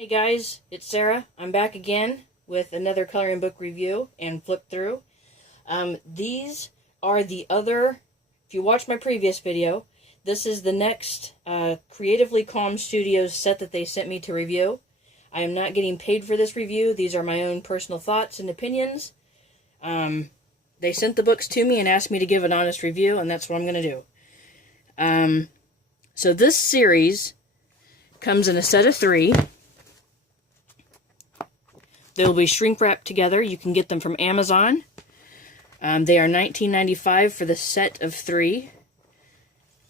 Hey guys, it's Sarah. I'm back again with another coloring book review and flip through. These are the other, if you watched my previous video, this is the next Creatively Calm Studios set that they sent me to review. I am not getting paid for this review. These are my own personal thoughts and opinions. They sent the books to me and asked me to give an honest review, and that's what I'm going to do. So this series comes in a set of 3. They will be shrink wrapped together. You can get them from Amazon. They are $19.95 for the set of 3.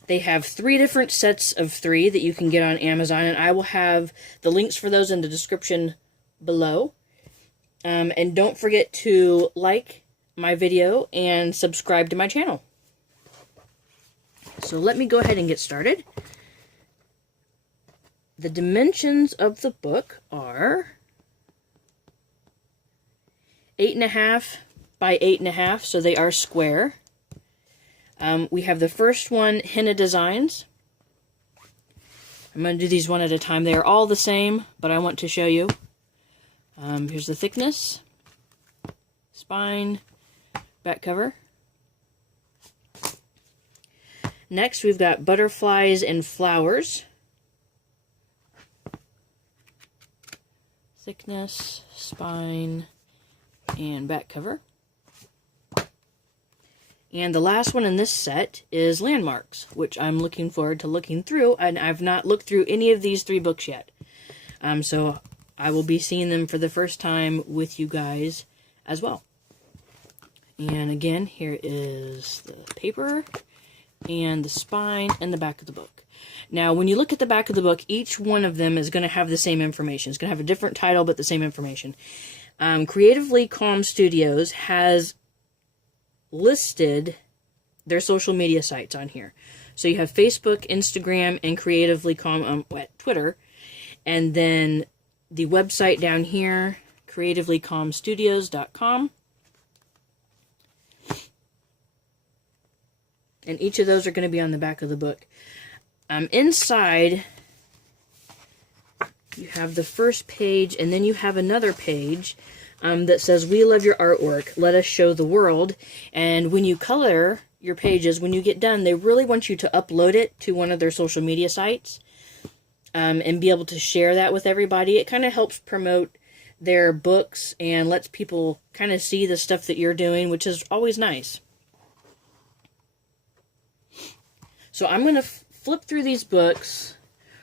They have 3 different sets of 3 that you can get on Amazon, and I will have the links for those in the description below. And don't forget to like my video and subscribe to my channel. So let me go ahead and get started. The dimensions of the book are 8.5 by 8.5, so they are square. We have the first one, Henna Designs. I'm going to do these one at a time. They are all the same, but I want to show you. Here's the thickness, spine, back cover. Next, we've got Butterflies and Flowers. Thickness, spine, and back cover. And the last one in this set is Landmarks, which I'm looking forward to looking through, and I've not looked through any of these 3 books yet. So I will be seeing them for the first time with you guys as well. And again, here is the paper and the spine and the back of the book. Now, when you look at the back of the book, each one of them is going to have the same information. It's going to have a different title, but the same information. Creatively Calm Studios has listed their social media sites on here. So you have Facebook, Instagram, and Creatively Calm Twitter. And then the website down here, creativelycalmstudios.com. And each of those are going to be on the back of the book. Inside, you have the first page, and then you have another page that says, "We love your artwork. Let us show the world." And when you color your pages, when you get done, they really want you to upload it to one of their social media sites and be able to share that with everybody. It kind of helps promote their books and lets people kind of see the stuff that you're doing, which is always nice. So I'm going to flip through these books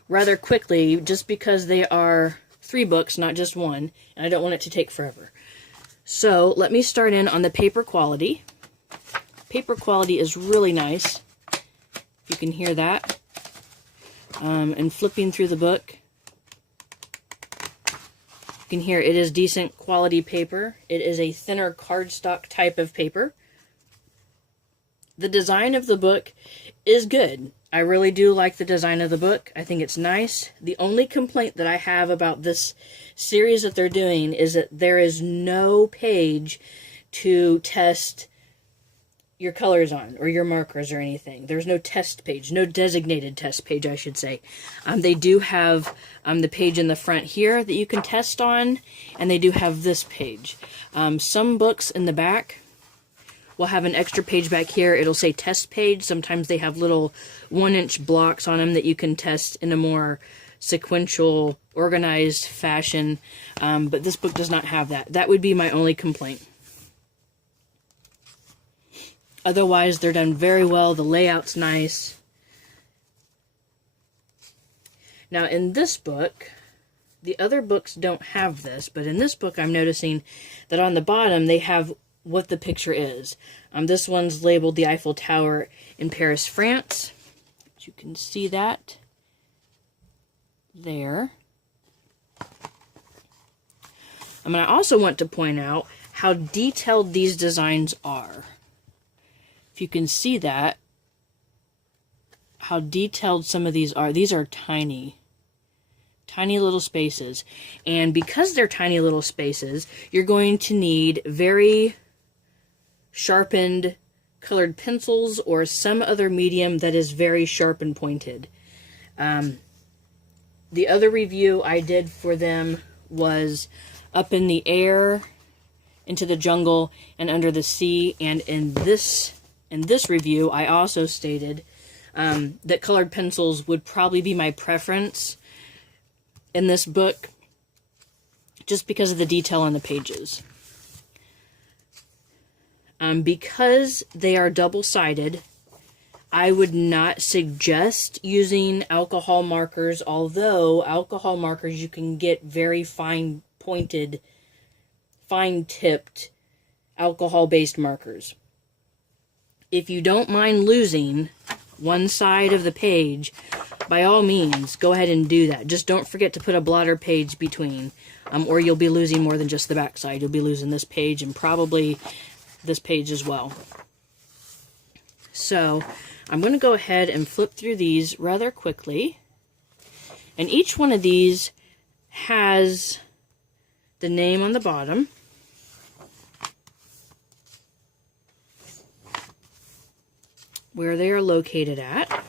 rather quickly just because they are 3 books, not just 1, and I don't want it to take forever. So let me start in on the paper quality. Paper quality is really nice. You can hear that. And flipping through the book, you can hear it is decent quality paper. It is a thinner cardstock type of paper. The design of the book is good. I really do like the design of the book. I think it's nice. The only complaint that I have about this series that they're doing is that there is no page to test your colors on or your markers or anything. There's no test page, no designated test page, I should say. They do have the page in the front here that you can test on, and they do have this page. Some books in the back will have an extra page back here. It'll say test page. Sometimes they have little 1-inch blocks on them that you can test in a more sequential, organized fashion. But this book does not have that. That would be my only complaint. Otherwise, they're done very well. The layout's nice. Now, in this book, the other books don't have this, but in this book, I'm noticing that on the bottom, they have what the picture is. This one's labeled the Eiffel Tower in Paris, France. You can see that there. I also want to point out how detailed these designs are. If you can see that, how detailed some of these are. These are tiny. Tiny little spaces. And because they're tiny little spaces, you're going to need very sharpened colored pencils or some other medium that is very sharp and pointed. The other review I did for them was Up in the Air, Into the Jungle, and Under the Sea. And in this review, I also stated that colored pencils would probably be my preference in this book, just because of the detail on the pages. Because they are double-sided, I would not suggest using alcohol markers, although alcohol markers you can get very fine-pointed, fine-tipped alcohol-based markers. If you don't mind losing one side of the page, by all means, go ahead and do that. Just don't forget to put a blotter page between, or you'll be losing more than just the back side. You'll be losing this page and probably this page as well. So I'm going to go ahead and flip through these rather quickly. And each one of these has the name on the bottom. Where they are located at.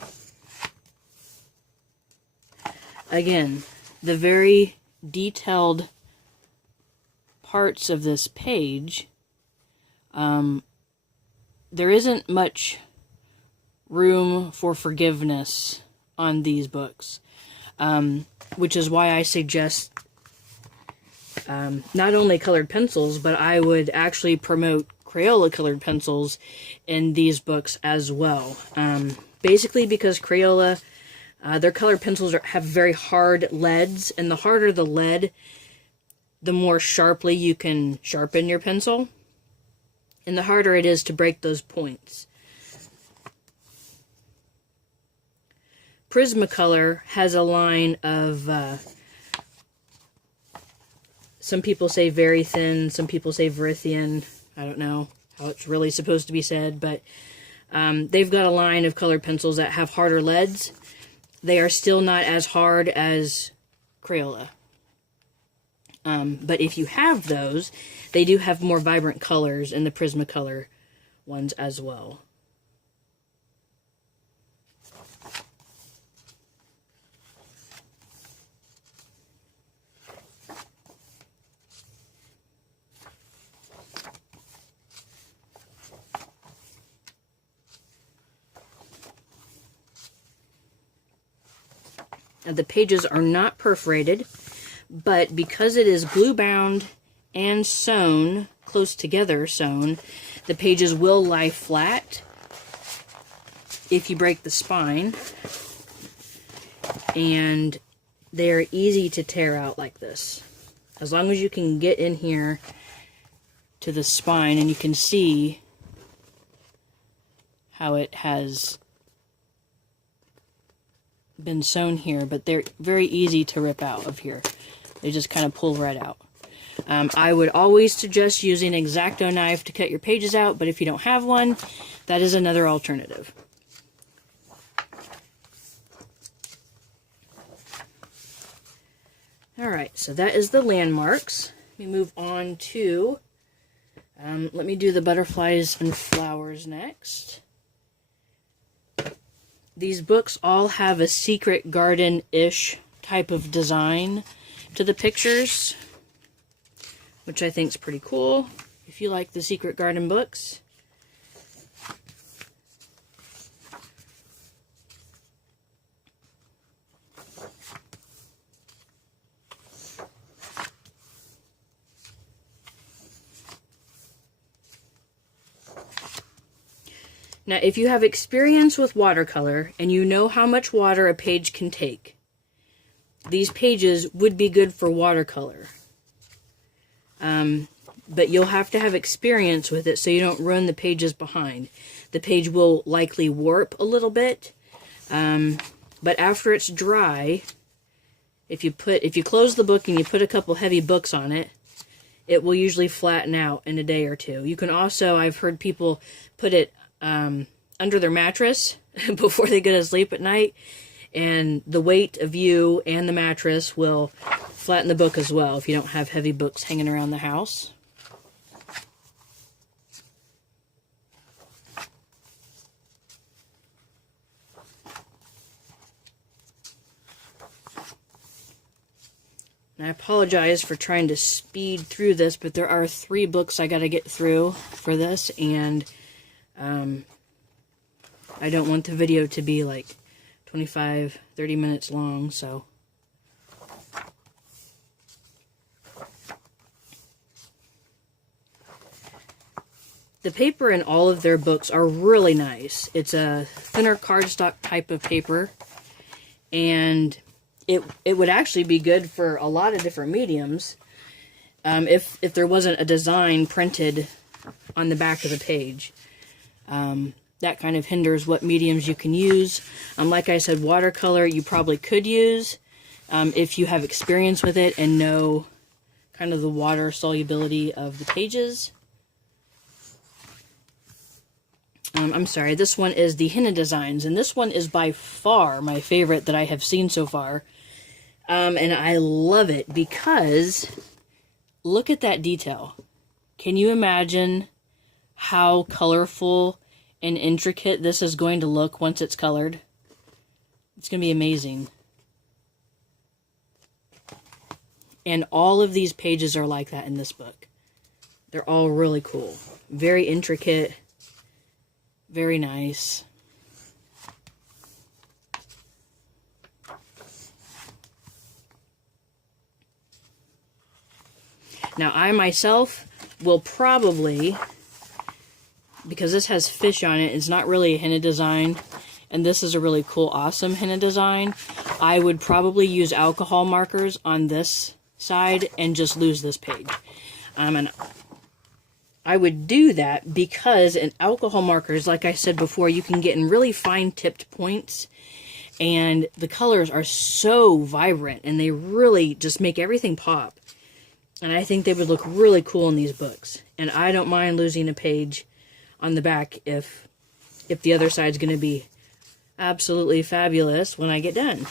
Again, the very detailed parts of this page, there isn't much room for forgiveness on these books, which is why I suggest not only colored pencils, but I would actually promote Crayola colored pencils in these books as well. Basically because Crayola, their colored pencils have very hard leads, and the harder the lead, the more sharply you can sharpen your pencil, and the harder it is to break those points. Prismacolor has a line of, some people say very thin, some people say Verithian. I don't know how it's really supposed to be said, but they've got a line of colored pencils that have harder leads. They are still not as hard as Crayola. But if you have those, they do have more vibrant colors in the Prismacolor ones as well. Now, the pages are not perforated, but because it is glue bound and sewn, close together sewn, the pages will lie flat if you break the spine, and they're easy to tear out like this. As long as you can get in here to the spine, and you can see how it has been sewn here, but they're very easy to rip out of here. They just kind of pull right out. I would always suggest using an X-Acto knife to cut your pages out, but if you don't have one, that is another alternative. Alright, so that is the landmarks. Let me move on to, let me do the butterflies and flowers next. These books all have a secret garden-ish type of design to the pictures, which I think is pretty cool if you like the secret garden books. Now, if you have experience with watercolor and you know how much water a page can take, these pages would be good for watercolor. But you'll have to have experience with it so you don't run the pages behind. The page will likely warp a little bit, but after it's dry, if you close the book and you put a couple heavy books on it, it will usually flatten out in a day or two. You can also, I've heard people put it under their mattress before they go to sleep at night, and the weight of you and the mattress will flatten the book as well if you don't have heavy books hanging around the house. And I apologize for trying to speed through this, but there are 3 books I got to get through for this, and I don't want the video to be like 25, 30 minutes long, so. The paper in all of their books are really nice. It's a thinner cardstock type of paper, and it would actually be good for a lot of different mediums if there wasn't a design printed on the back of the page. That kind of hinders what mediums you can use. Like I said, watercolor you probably could use if you have experience with it and know kind of the water solubility of the pages. I'm sorry, this one is the Henna designs, and this one is by far my favorite that I have seen so far. And I love it because look at that detail. Can you imagine how colorful and intricate this is going to look once it's colored? It's going to be amazing. And all of these pages are like that in this book. They're all really cool. Very intricate. Very nice. Now, I myself will probably, because this has fish on it, it's not really a henna design, and this is a really cool, awesome henna design, I would probably use alcohol markers on this side and just lose this page. And I would do that because in alcohol markers, like I said before, you can get in really fine tipped points, and the colors are so vibrant, and they really just make everything pop. And I think they would look really cool in these books. And I don't mind losing a page on the back if the other side's going to be absolutely fabulous when I get done.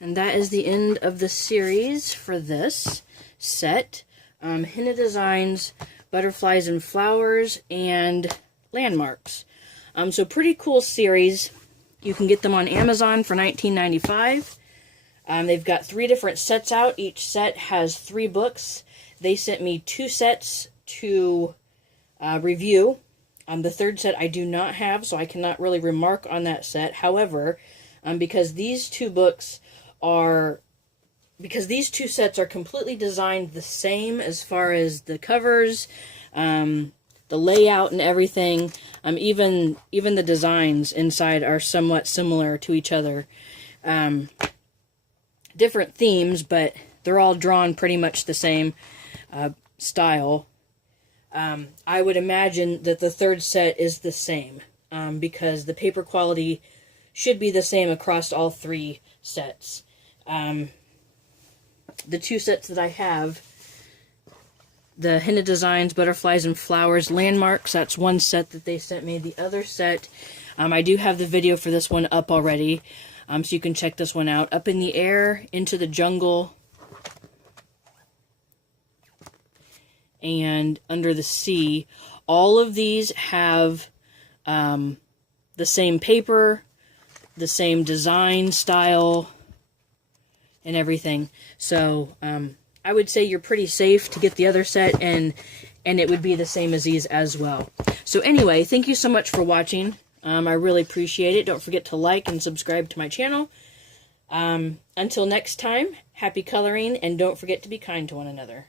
And that is the end of the series for this set. Henna Designs, Butterflies and Flowers, and Landmarks. So pretty cool series. You can get them on Amazon for $19.95. They've got 3 different sets out. Each set has 3 books. They sent me 2 sets to review. The 3rd set I do not have, so I cannot really remark on that set. However, because these 2 sets are completely designed the same as far as the covers, the layout and everything, even the designs inside are somewhat similar to each other. Different themes, but they're all drawn pretty much the same style. I would imagine that the 3rd set is the same, because the paper quality should be the same across all 3 sets. The 2 sets that I have, the Henna Designs, Butterflies and Flowers, Landmarks, that's one set that they sent me. The other set, I do have the video for this one up already, so you can check this one out. Up in the Air, Into the Jungle, and Under the Sea. All of these have the same paper, the same design style, and everything. So I would say you're pretty safe to get the other set, and it would be the same as these as well. So anyway, thank you so much for watching. I really appreciate it. Don't forget to like and subscribe to my channel. Until next time, happy coloring, and don't forget to be kind to one another.